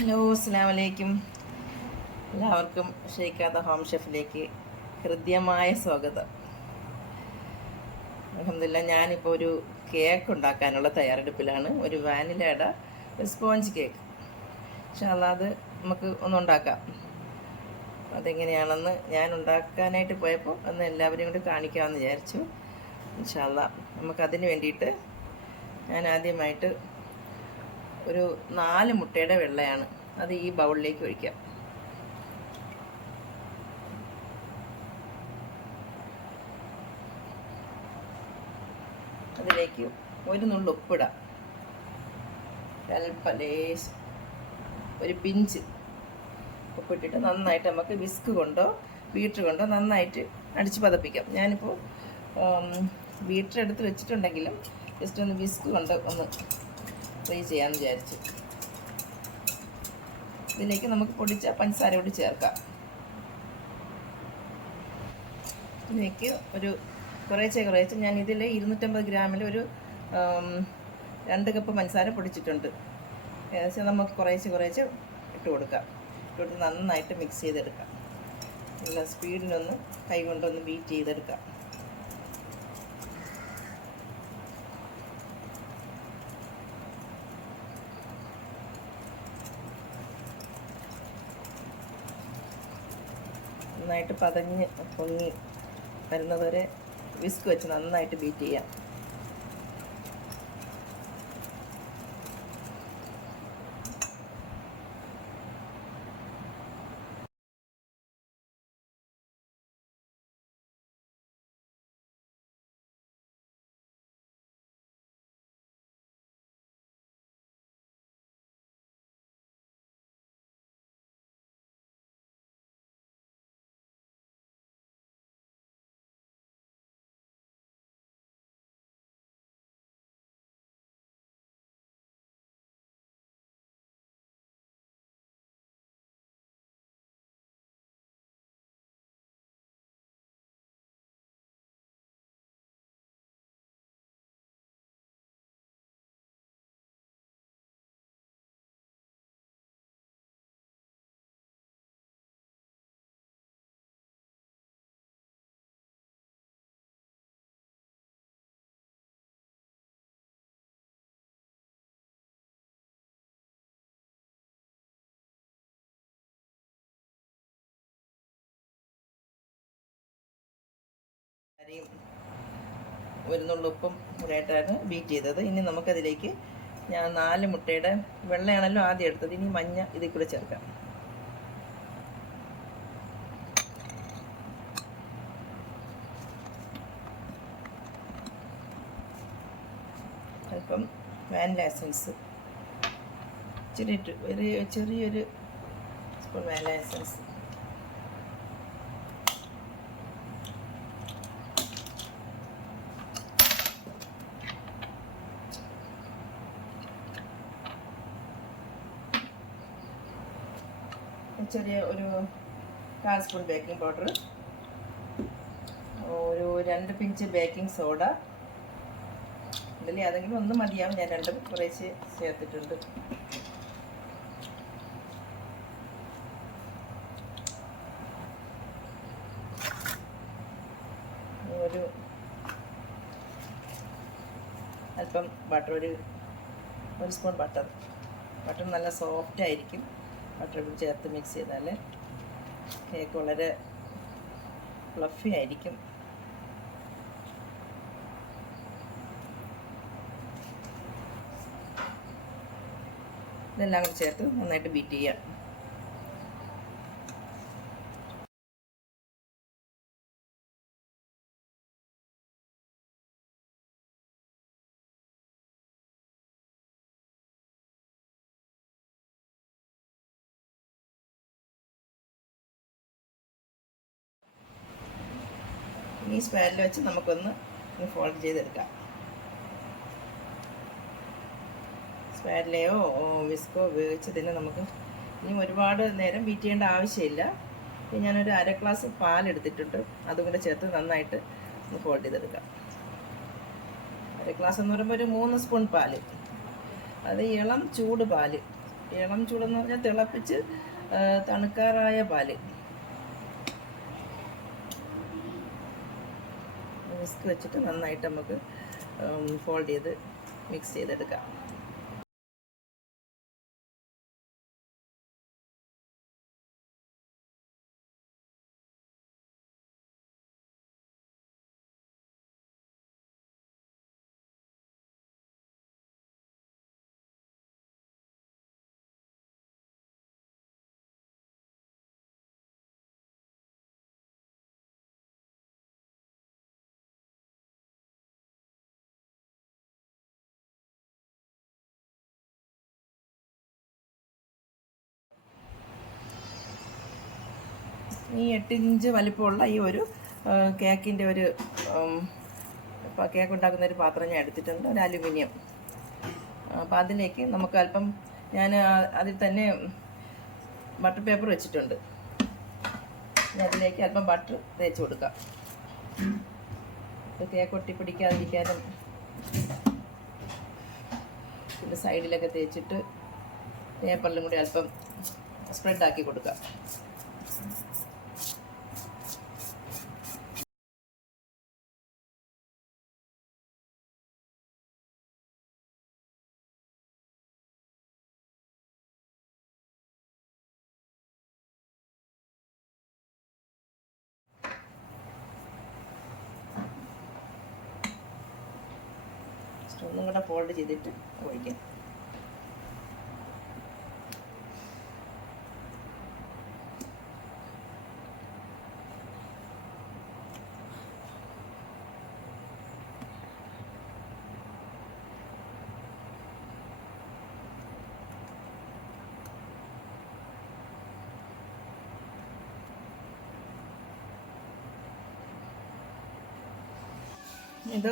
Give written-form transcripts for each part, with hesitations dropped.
Hello, അസ്സലാമു അലൈക്കും. എല്ലാവർക്കും ഷെയ്ഖാദ ഹോം ഷെഫിലേക്ക് ഹൃദ്യമായ സ്വാഗതം. അൽഹംദുലില്ലാ, ഞാനിപ്പോൾ ഒരു കേക്ക് ഉണ്ടാക്കാനുള്ള തയ്യാറെടുപ്പിലാണ്. ഒരു വാനിലയുടെ ഒരു സ്പോഞ്ച് കേക്ക്. ഇൻഷാ അല്ലാഹ് അത് നമുക്ക് ഒന്നുണ്ടാക്കാം. അതെങ്ങനെയാണെന്ന് ഞാൻ ഉണ്ടാക്കാനായിട്ട് പോയപ്പോൾ ഒന്ന് എല്ലാവരെയും കൂടി കാണിക്കാമെന്ന് വിചാരിച്ചു. ഇൻഷാ അല്ലാഹ് നമുക്കതിന് വേണ്ടിയിട്ട് ഞാൻ ആദ്യമായിട്ട് ഒരു 4 മുട്ടയുടെ വെള്ളയാണ് അത് ഈ ബൗളിലേക്ക് ഒഴിക്കാം. അതിലേക്ക് ഒരു നുള്ളു ഉപ്പിടാം, അല്പം ലേശം ഒരു പിഞ്ച് ഉപ്പിട്ടിട്ട് നന്നായിട്ട് നമുക്ക് വിസ്ക് കൊണ്ടോ ബീറ്റർ കൊണ്ടോ നന്നായിട്ട് അടിച്ച് പതപ്പിക്കാം. ഞാനിപ്പോൾ ബീറ്റർ എടുത്ത് വെച്ചിട്ടുണ്ടെങ്കിലും ജസ്റ്റ് ഒന്ന് വിസ്ക് കൊണ്ട് ഒന്ന് ഫ്രൈ ചെയ്യാമെന്ന് വിചാരിച്ചു. ഇതിലേക്ക് നമുക്ക് പൊടിച്ച പഞ്ചസാര കൂടി ചേർക്കാം. ഇതിലേക്ക് ഒരു കുറേശ്ശെ ഞാൻ ഇതിൽ 250 ഗ്രാമിൽ ഒരു 2 കപ്പ് പഞ്ചസാര പൊടിച്ചിട്ടുണ്ട്. ഏകദേശം നമുക്ക് കുറേശ്ശെ ഇട്ട് കൊടുക്കാം. ഇട്ട് കൊടുത്ത് നന്നായിട്ട് മിക്സ് ചെയ്തെടുക്കാം. നല്ല സ്പീഡിനൊന്ന് കൈ കൊണ്ടൊന്ന് ബീറ്റ് ചെയ്തെടുക്കാം. നന്നായിട്ട് പതഞ്ഞ് പൊങ്ങി വരുന്നതുവരെ വിസ്ക് വെച്ച് നന്നായിട്ട് ബീറ്റ് ചെയ്യാം. ഒരു നുള്ളുപ്പും കൂടെയായിട്ടാണ് ബീറ്റ് ചെയ്തത്. ഇനി നമുക്കതിലേക്ക് ഞാൻ 4 മുട്ടയുടെ വെള്ളയാണല്ലോ ആദ്യം എടുത്തത്, ഇനി മഞ്ഞ ഇതിൽ കൂടെ ചേർക്കാം. അല്പം വാനില എസൻസ്, ചെറിയൊരു സ്പൂൺ വാനില എസൻസ്, ചെറിയ ഒരു 1/4 സ്പൂൺ ബേക്കിംഗ് പൗഡർ, ഒരു 2 പിഞ്ച് ബേക്കിംഗ് സോഡ. ഇതിൽ ഏതെങ്കിലും ഒന്ന് മതിയാവും, ഞാൻ 2 കുറേശ്ശെ ചേർത്തിട്ടുണ്ട്. ഒരു അല്പം ബട്ടർ, ഒരു സ്പൂൺ ബട്ടർ നല്ല സോഫ്റ്റ് ആയിരിക്കും. ബട്ടർ ചേർത്ത് മിക്സ് ചെയ്താൽ കേക്ക് വളരെ ഫ്ലഫി ആയിരിക്കും. ഇതെല്ലാം കൂടി ചേർത്ത് നന്നായിട്ട് ബീറ്റ് ചെയ്യാം. ഈ സ്പാനിൽ വെച്ച് നമുക്കൊന്ന് ഫോൾഡ് ചെയ്തെടുക്കാം. സ്പാനിലയോ വിസ്കോ ഉപയോഗിച്ച് തന്നെ നമുക്ക് ഇനി ഒരുപാട് നേരം ബീറ്റ് ചെയ്യേണ്ട ആവശ്യമില്ല. ഞാനൊരു 1/2 ഗ്ലാസ് പാലെടുത്തിട്ടുണ്ട്, അതും കൂടെ ചേർത്ത് നന്നായിട്ട് ഒന്ന് ഫോൾഡ് ചെയ്തെടുക്കാം. 1/2 ഗ്ലാസ് എന്ന് പറയുമ്പോൾ ഒരു 3 സ്പൂൺ പാൽ, അത് ഇളം ചൂട് പാൽ. ഇളം ചൂടെന്ന് പറഞ്ഞാൽ തിളപ്പിച്ച് തണുക്കാറായ പാല്. വിസ്ക് വെച്ചിട്ട് നന്നായിട്ട് നമുക്ക് ഫോൾഡ് ചെയ്ത് മിക്സ് ചെയ്തെടുക്കാം. ഈ 8 ഇഞ്ച് വലിപ്പമുള്ള ഈ ഒരു കേക്കിൻ്റെ ഒരു കേക്ക് ഉണ്ടാക്കുന്ന ഒരു പാത്രം ഞാൻ എടുത്തിട്ടുണ്ട്, ഒരു അലുമിനിയം. അപ്പോൾ അതിലേക്ക് നമുക്ക് അല്പം ഞാൻ അതിൽ തന്നെ ബട്ടർ പേപ്പർ വെച്ചിട്ടുണ്ട്. അതിലേക്ക് അല്പം ബട്ടർ തേച്ച് കൊടുക്കാം. കേക്ക് ഒട്ടിപ്പിടിക്കാതിരിക്കാനും പിന്നെ സൈഡിലൊക്കെ തേച്ചിട്ട് പേപ്പറിലും കൂടി അല്പം സ്പ്രെഡാക്കി കൊടുക്കാം. ഒന്നും കൂടെ ഫോൾഡ് ചെയ്തിട്ട് ഒഴിക്കാം. ഇത്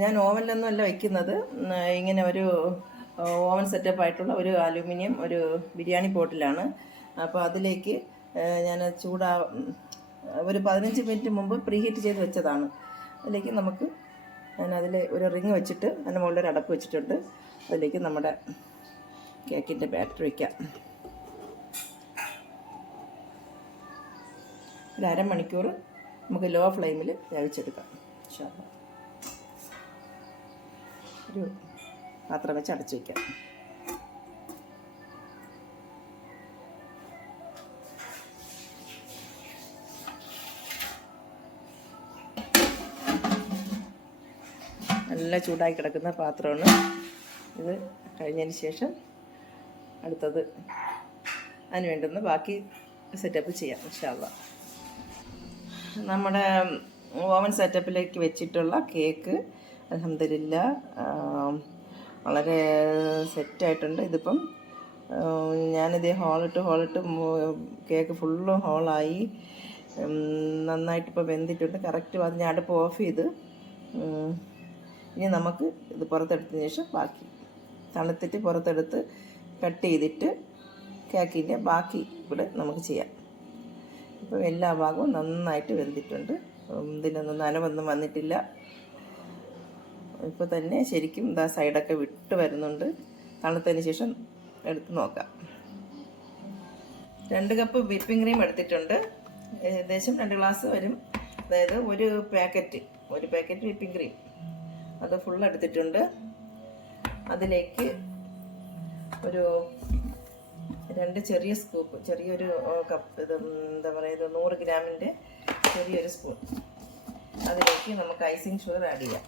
ഞാൻ ഓവനിലൊന്നും അല്ല വയ്ക്കുന്നത്. ഇങ്ങനെ ഒരു ഓവൻ സെറ്റപ്പ് ആയിട്ടുള്ള ഒരു അലുമിനിയം ഒരു ബിരിയാണി പോട്ടിലാണ്. അപ്പോൾ അതിലേക്ക് ഞാൻ ഒരു 15 മിനിറ്റ് മുമ്പ് പ്രീഹീറ്റ് ചെയ്ത് വെച്ചതാണ്. അതിലേക്ക് ഞാൻ അതിൽ ഒരു റിങ് വെച്ചിട്ട് അതിൻ്റെ മുകളിൽ ഒരു അടപ്പ് വെച്ചിട്ടുണ്ട്. അതിലേക്ക് നമ്മുടെ കേക്കിൻ്റെ ബാറ്റർ വയ്ക്കാം. ഒരു അരമണിക്കൂർ നമുക്ക് ലോ ഫ്ലെയിമിൽ വേവിച്ചെടുക്കാം. ഒരു പാത്രം വെച്ച് അടച്ചു വയ്ക്കാം. നല്ല ചൂടായി കിടക്കുന്ന പാത്രമാണ് ഇത്. കഴിഞ്ഞതിന് ശേഷം അടുത്തത് അതിന് വേണ്ടുന്ന ബാക്കി സെറ്റപ്പ് ചെയ്യാം ഇൻഷാ അല്ലാഹ്. നമ്മുടെ ഓവൻ സെറ്റപ്പിലേക്ക് വെച്ചിട്ടുള്ള കേക്ക് അൽഹംദുലില്ലാ വളരെ സെറ്റായിട്ടുണ്ട്. ഇതിപ്പം ഞാനിത് ഹോളിട്ട് കേക്ക് ഫുള്ളും ഹോളായി നന്നായിട്ടിപ്പോൾ വെന്തിട്ടുണ്ട്. കറക്റ്റ് അത് ഞാൻ അടുപ്പ് ഓഫ് ചെയ്ത് ഇനി നമുക്ക് ഇത് പുറത്തെടുത്തതിന് ശേഷം ബാക്കി തണുത്തിട്ട് പുറത്തെടുത്ത് കട്ട് ചെയ്തിട്ട് കേക്കിൻ്റെ ബാക്കി ഇവിടെ നമുക്ക് ചെയ്യാം. ഇപ്പോൾ എല്ലാ ഭാഗവും നന്നായിട്ട് വെന്തിട്ടുണ്ട്. ഇതിനൊന്നും നനവൊന്നും വന്നിട്ടില്ല. ഇപ്പോൾ തന്നെ ശരിക്കും സൈഡൊക്കെ വിട്ട് വരുന്നുണ്ട്. തണുത്തതിന് ശേഷം എടുത്ത് നോക്കാം. 2 കപ്പ് വിപ്പിംഗ് ക്രീം എടുത്തിട്ടുണ്ട്. ഏകദേശം 2 ഗ്ലാസ് വരും. അതായത് ഒരു പാക്കറ്റ് വിപ്പിംഗ് ക്രീം അത് ഫുൾ എടുത്തിട്ടുണ്ട്. അതിലേക്ക് ഒരു 2 ചെറിയ സ്കൂപ്പ്, ചെറിയൊരു കപ്പ്, ഇത് എന്താ പറയുക, 100 ഗ്രാമിൻ്റെ ചെറിയൊരു സ്പൂൺ. അതിലേക്ക് നമുക്ക് ഐസിങ് ഷുഗർ ആഡ് ചെയ്യാം.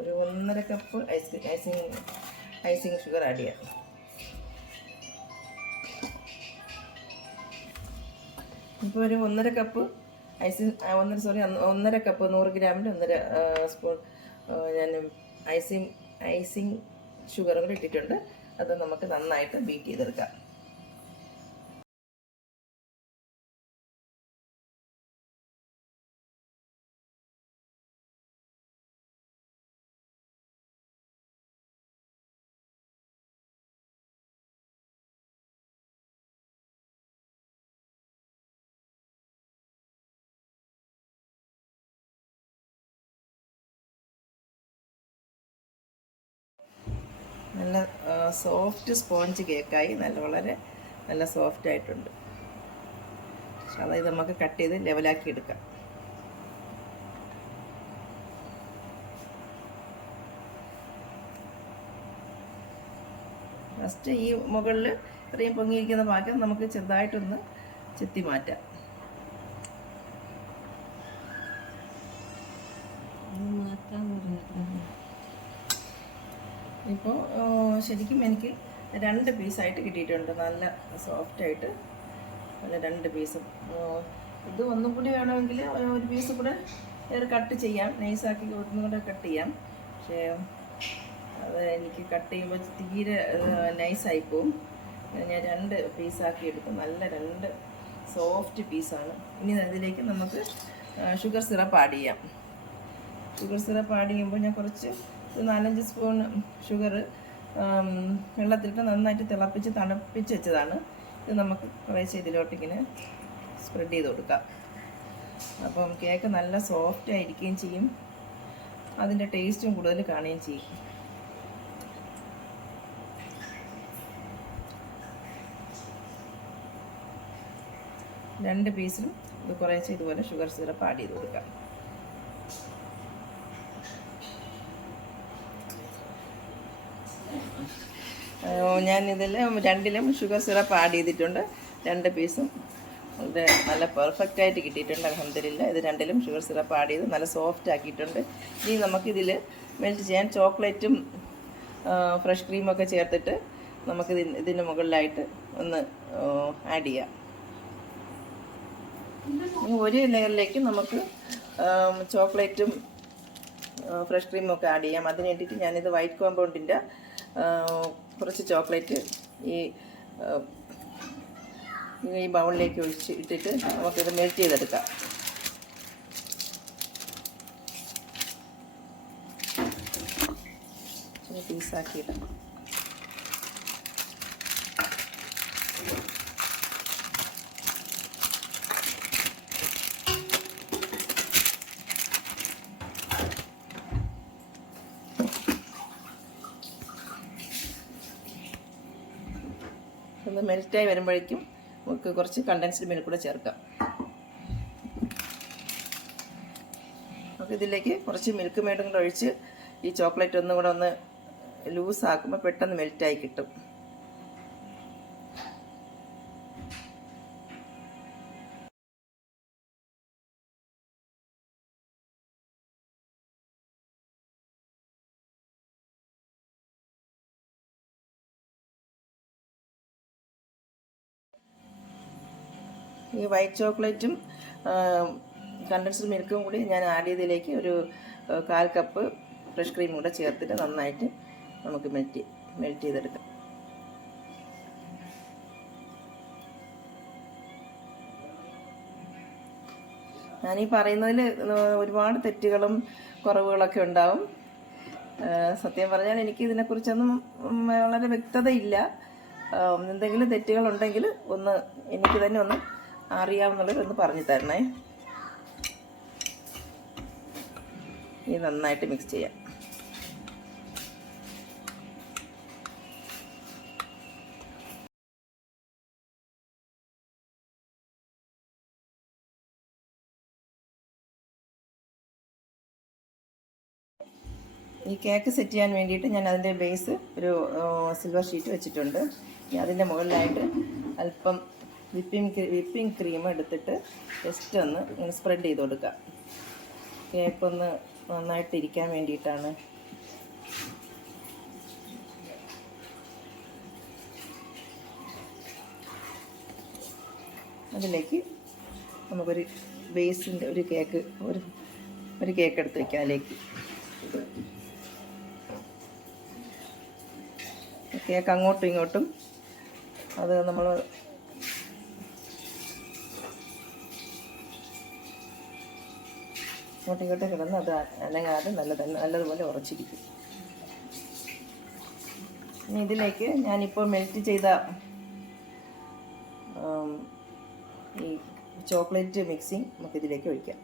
ഒരു 1.5 കപ്പ് ഐസിങ് ഷുഗർ ആഡ് ചെയ്യാം. ഇപ്പോൾ ഒരു 1.5 കപ്പ് 1.5 കപ്പ് 100 ഗ്രാമിൻ്റെ 1.5 സ്പൂൺ ഞാൻ ഐസിങ് ഷുഗറും കൂടി ഇട്ടിട്ടുണ്ട്. അത് നമുക്ക് നന്നായിട്ട് ബീറ്റ് ചെയ്തെടുക്കാം. നല്ല സോഫ്റ്റ് സ്പോഞ്ച് കേക്കായി വളരെ നല്ല സോഫ്റ്റ് ആയിട്ടുണ്ട്. അതായത് നമുക്ക് കട്ട് ചെയ്ത് ലെവലാക്കി എടുക്കാം. ഫസ്റ്റ് ഈ മുകളിൽ ഇത്രയും പൊങ്ങിയിരിക്കുന്ന ഭാഗം നമുക്ക് ചെറുതായിട്ടൊന്ന് ചെത്തി മാറ്റാം. ഇപ്പോൾ ശരിക്കും എനിക്ക് 2 പീസായിട്ട് കിട്ടിയിട്ടുണ്ട്. നല്ല സോഫ്റ്റായിട്ട് നല്ല 2 പീസും. ഇത് ഒന്നും കൂടി വേണമെങ്കിൽ ഒരു പീസ് കൂടെ കട്ട് ചെയ്യാം, നൈസാക്കി ഒന്നും കൂടെ കട്ട് ചെയ്യാം. പക്ഷേ അത് എനിക്ക് കട്ട് ചെയ്യുമ്പോൾ തീരെ നൈസായി പോവും. ഞാൻ 2 പീസാക്കി എടുക്കും. നല്ല 2 സോഫ്റ്റ് പീസാണ്. ഇനി അതിലേക്ക് നമുക്ക് ഷുഗർ സിറപ്പ് ആഡ് ചെയ്യാം. ഷുഗർ സിറപ്പ് ആഡ് ചെയ്യുമ്പോൾ ഞാൻ കുറച്ച് 4-5 സ്പൂൺ ഷുഗർ വെള്ളത്തിലിട്ട് നന്നായിട്ട് തിളപ്പിച്ച് തണുപ്പിച്ച് വെച്ചതാണ്. ഇത് നമുക്ക് കുറേശ്ശെ ഇതിലോട്ടിങ്ങനെ സ്പ്രെഡ് ചെയ്ത് കൊടുക്കാം. അപ്പം കേക്ക് നല്ല സോഫ്റ്റ് ആയിരിക്കുകയും ചെയ്യും, അതിൻ്റെ ടേസ്റ്റും കൂടുതൽ കാണുകയും ചെയ്യും. രണ്ട് പീസിലും ഇത് കുറേശ്ശെ ഇതുപോലെ ഷുഗർ സിറപ്പ് ആഡ് ചെയ്ത് കൊടുക്കാം. ഞാൻ ഇതിൽ 2ലും ഷുഗർ സിറപ്പ് ആഡ് ചെയ്തിട്ടുണ്ട്. 2 പീസും വളരെ നല്ല പെർഫെക്റ്റ് ആയിട്ട് കിട്ടിയിട്ടുണ്ട്. അൽഹംദുലില്ലാ. ഇത് 2ലും ഷുഗർ സിറപ്പ് ആഡ് ചെയ്ത് നല്ല സോഫ്റ്റ് ആക്കിയിട്ടുണ്ട്. ഇനി നമുക്കിതിൽ മെൽറ്റ് ചെയ്യാൻ ചോക്ലേറ്റും ഫ്രഷ് ക്രീമൊക്കെ ചേർത്തിട്ട് നമുക്കിത് ഇതിന് മുകളിലായിട്ട് ഒന്ന് ആഡ് ചെയ്യാം. ഒരു ലെയറിലേക്ക് നമുക്ക് ചോക്ലേറ്റും ഫ്രഷ് ക്രീമും ഒക്കെ ആഡ് ചെയ്യാം. അതിന് വേണ്ടിയിട്ട് ഞാനിത് വൈറ്റ് കോമ്പൗണ്ടിൻ്റെ കുറച്ച് ചോക്ലേറ്റ് ഈ ബൗളിലേക്ക് ഒഴിച്ച് ഇട്ടിട്ട് നമുക്കിത് മെൽറ്റ് ചെയ്തെടുക്കാം. പീസാക്കിയിടാം. ഒന്ന് മെൽറ്റായി വരുമ്പോഴേക്കും നമുക്ക് കുറച്ച് കണ്ടൻസ്ഡ് മിൽക്ക് കൂടെ ചേർക്കാം. നമുക്ക് ഇതിലേക്ക് കുറച്ച് മിൽക്ക് മെയ്ഡും കൂടെ ഒഴിച്ച് ഈ ചോക്ലേറ്റ് ഒന്നും കൂടെ ഒന്ന് ലൂസാക്കുമ്പോൾ പെട്ടെന്ന് മെൽറ്റായി കിട്ടും. ഈ വൈറ്റ് ചോക്ലേറ്റും കണ്ടൻസ്ഡ് മിൽക്കും കൂടി ഞാൻ ആഡ് ചെയ്തതിലേക്ക് ഒരു 1/4 കപ്പ് ഫ്രഷ് ക്രീം കൂടെ ചേർത്തിട്ട് നന്നായിട്ട് നമുക്ക് മെൽറ്റ് ചെയ്തെടുക്കാം. ഞാനീ പറയുന്നതിൽ ഒരുപാട് തെറ്റുകളും കുറവുകളൊക്കെ ഉണ്ടാവും. സത്യം പറഞ്ഞാൽ എനിക്ക് ഇതിനെക്കുറിച്ചൊന്നും വളരെ വ്യക്തതയില്ല. എന്തെങ്കിലും തെറ്റുകളുണ്ടെങ്കിൽ ഒന്ന് എനിക്ക് തന്നെ ഒന്ന് അറിയാവുന്നുള്ളത് ഒന്ന് പറഞ്ഞു തരണേ. ഇത് നന്നായിട്ട് മിക്സ് ചെയ്യാം. ഈ കേക്ക് സെറ്റ് ചെയ്യാൻ വേണ്ടിയിട്ട് ഞാൻ അതിൻ്റെ ബേസ് ഒരു സിൽവർ ഷീറ്റ് വെച്ചിട്ടുണ്ട്. അതിൻ്റെ മുകളിലായിട്ട് അല്പം വിപ്പിംഗ് ക്രീം എടുത്തിട്ട് ജസ്റ്റ് ഒന്ന് ഇങ്ങനെ സ്പ്രെഡ് ചെയ്ത് കൊടുക്കുക. കേക്കൊന്ന് നന്നായിട്ട് ഇരിക്കാൻ വേണ്ടിയിട്ടാണ്. അതിലേക്ക് നമുക്കൊരു ബേസിൻ്റെ ഒരു കേക്ക് എടുത്ത് വയ്ക്കാം. അതിലേക്ക് കേക്ക് അങ്ങോട്ടും ഇങ്ങോട്ടും അത് നമ്മൾ അങ്ങോട്ടും ഇങ്ങോട്ടും കിടന്ന് അത് അനങ്ങാതെ നല്ലതുപോലെ ഉറച്ചിരിക്കും. ഇനി ഇതിലേക്ക് ഞാനിപ്പോൾ മെൽറ്റ് ചെയ്ത ഈ ചോക്ലേറ്റ് മിക്സിങ് നമുക്കിതിലേക്ക് ഒഴിക്കാം.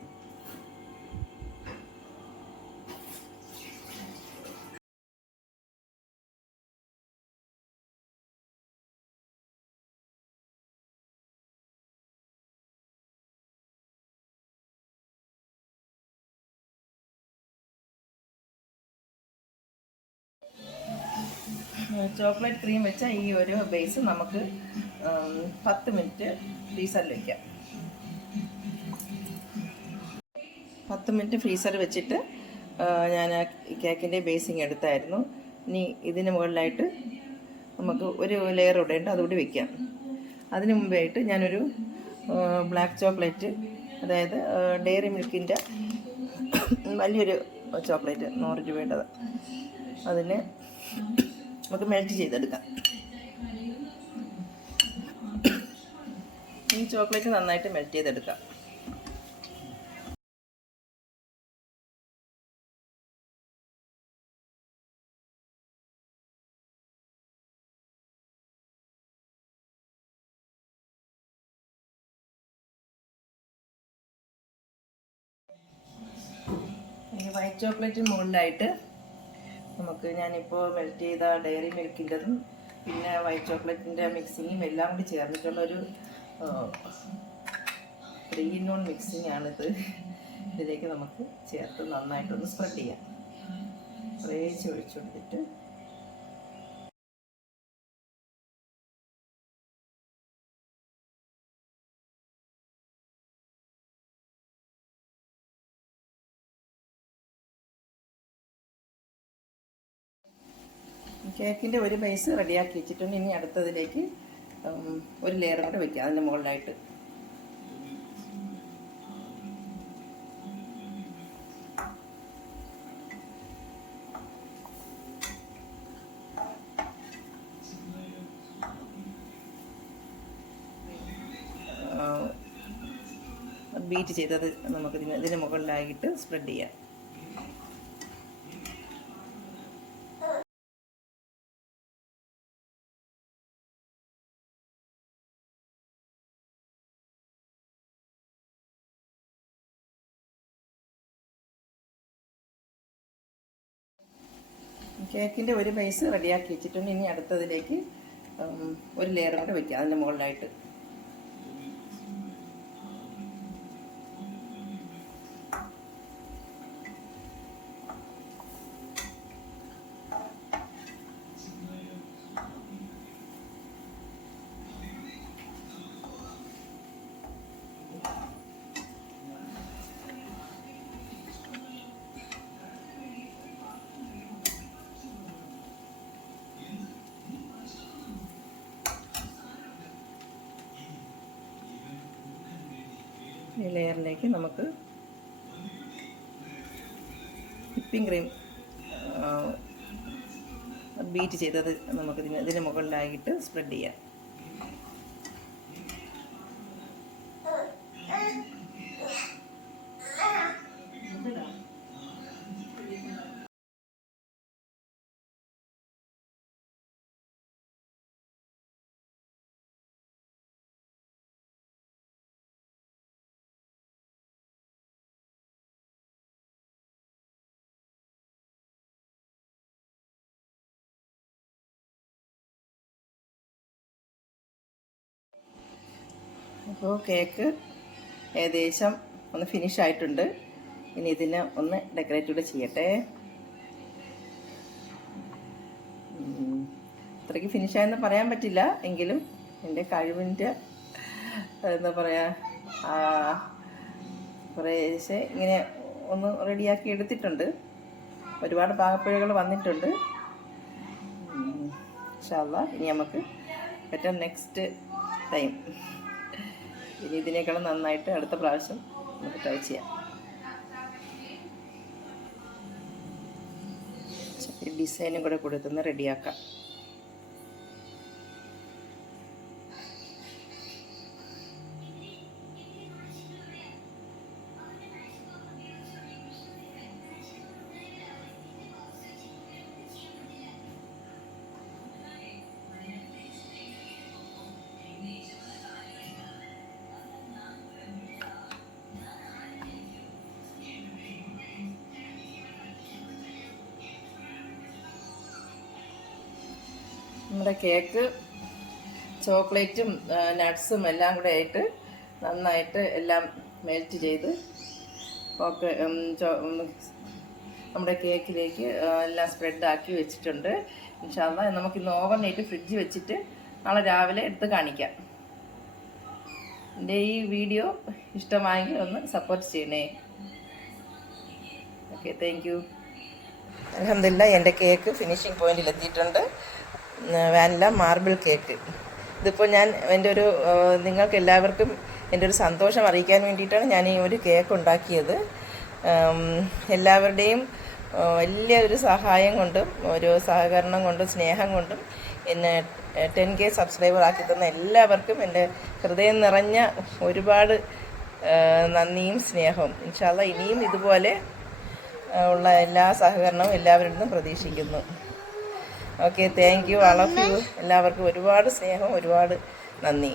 ചോക്ലേറ്റ് ക്രീം വെച്ച ഈ ഒരു ബേസ് നമുക്ക് 10 മിനിറ്റ് ഫ്രീസറിൽ വയ്ക്കാം. 10 മിനിറ്റ് ഫ്രീസറിൽ വെച്ചിട്ട് ഞാൻ കേക്കിൻ്റെ ബേസിങ് എടുത്തായിരുന്നു. ഇനി ഇതിന് മുകളിലായിട്ട് നമുക്ക് ഒരു ലെയർ ഇടേണ്ട അതുകൂടി വയ്ക്കാം. അതിന് മുമ്പായിട്ട് ഞാനൊരു ബ്ലാക്ക് ചോക്ലേറ്റ്, അതായത് ഡെയറി മിൽക്കിൻ്റെ വലിയൊരു ചോക്ലേറ്റ് 100 രൂപയുടേത്, അതിന് നമുക്ക് മെൽറ്റ് ചെയ്തെടുക്കാം. ഈ ചോക്ലേറ്റ് നന്നായിട്ട് മെൽറ്റ് ചെയ്തെടുക്കാം. ഈ വൈറ്റ് ചോക്ലേറ്റിന് മുകളിലായിട്ട് നമുക്ക് ഞാനിപ്പോൾ മെൽറ്റ് ചെയ്ത ഡയറി മിൽക്കിൻ്റെതും പിന്നെ വൈറ്റ് ചോക്ലേറ്റിൻ്റെ മിക്സിങ്ങും എല്ലാം കൂടി ചേർന്നിട്ടുള്ളൊരു 3-in-1 മിക്സിംഗ് ആണിത്. ഇതിലേക്ക് നമുക്ക് ചേർത്ത് നന്നായിട്ടൊന്ന് സ്പ്രെഡ് ചെയ്യാം. കുറേശ്ശെ ഒഴിച്ചു കൊടുത്തിട്ട് കേക്കിൻ്റെ ഒരു ബേസ് റെഡിയാക്കി വെച്ചിട്ടുണ്ട്. ഇനി അടുത്തതിലേക്ക് ഒരു ലെയർ കൂടെ വയ്ക്കാം അതിൻ്റെ മുകളിലായിട്ട്. ബീറ്റ് ചെയ്തത് നമുക്ക് ഇതിന് മുകളിലായിട്ട് സ്പ്രെഡ് ചെയ്യാം. കേക്കിൻ്റെ ഒരു ബേസ് റെഡിയാക്കി വെച്ചിട്ടുണ്ട്. ഇനി അടുത്തതിലേക്ക് ഒരു ലെയർ കൂടെ വയ്ക്കാം അതിൻ്റെ മുകളിലായിട്ട്. ഈ ലെയറിലേക്ക് നമുക്ക് വിപ്പിംഗ് ക്രീം ബീറ്റ് ചെയ്തത് നമുക്ക് ഇതിന് മുകളിലായിട്ട് സ്പ്രെഡ് ചെയ്യാം. അപ്പോൾ കേക്ക് ഏകദേശം ഒന്ന് ഫിനിഷ് ആയിട്ടുണ്ട്. ഇനി ഇതിനെ ഒന്ന് ഡെക്കറേറ്റ് കൂടെ ചെയ്യട്ടെ. അത്രയ്ക്ക് ഫിനിഷായെന്ന് പറയാൻ പറ്റില്ല, എങ്കിലും എൻ്റെ കഴിവിൻ്റെ എന്താ പറയുക, കുറേശ്ശെ ഇങ്ങനെ ഒന്ന് റെഡിയാക്കി എടുത്തിട്ടുണ്ട്. ഒരുപാട് പാകപ്പിഴകൾ വന്നിട്ടുണ്ട്. ഇൻഷാ അല്ലാഹ് ഇനി നമുക്ക് പറ്റാം നെക്സ്റ്റ് ടൈം. ഇനി ഇതിനേക്കാളും നന്നായിട്ട് അടുത്ത പ്രാവശ്യം നമുക്ക് ട്രൈ ചെയ്യാം. ഡിസൈനും കൂടെ കൊടുത്തൊന്ന് റെഡിയാക്കാം. നമ്മുടെ കേക്ക് ചോക്ലേറ്റും നട്ട്സും എല്ലാം കൂടെ ആയിട്ട് നന്നായിട്ട് എല്ലാം മെൽറ്റ് ചെയ്ത് നമ്മുടെ കേക്കിലേക്ക് എല്ലാം സ്പ്രെഡാക്കി വെച്ചിട്ടുണ്ട്. ഇൻഷാ അല്ലാഹ് നമുക്കിന്ന് ഓവർനൈറ്റ് ഫ്രിഡ്ജ് വെച്ചിട്ട് നാളെ രാവിലെ എടുത്ത് കാണിക്കാം. എൻ്റെ ഈ വീഡിയോ ഇഷ്ടമായെങ്കിൽ ഒന്ന് സപ്പോർട്ട് ചെയ്യണേ. Okay, thank U. അൽഹംദുലില്ലാഹ് എൻ്റെ കേക്ക് ഫിനിഷിംഗ് പോയിന്റിൽ എത്തിയിട്ടുണ്ട്. Vanilla marble cake. ഇതിപ്പോൾ ഞാൻ എൻ്റെ ഒരു നിങ്ങൾക്ക് എല്ലാവർക്കും എൻ്റെ ഒരു സന്തോഷം അറിയിക്കാൻ വേണ്ടിയിട്ടാണ് ഞാൻ ഈ ഒരു കേക്ക് ഉണ്ടാക്കിയത്. എല്ലാവരുടെയും വലിയ ഒരു സഹായം കൊണ്ടും ഒരു സഹകരണം കൊണ്ടും സ്നേഹം കൊണ്ടും എന്നെ 10K സബ്സ്ക്രൈബർ ആക്കി തന്ന എല്ലാവർക്കും എൻ്റെ ഹൃദയം നിറഞ്ഞ ഒരുപാട് നന്ദിയും സ്നേഹവും. ഇൻഷാ അല്ലാഹ് ഇനിയും ഇതുപോലെ ഉള്ള എല്ലാ സഹകരണവും എല്ലാവരിൽ നിന്നും പ്രതീക്ഷിക്കുന്നു. Okay, thank you, all of you. എല്ലാവർക്കും ഒരുപാട് സ്നേഹം, ഒരുപാട് നന്ദി.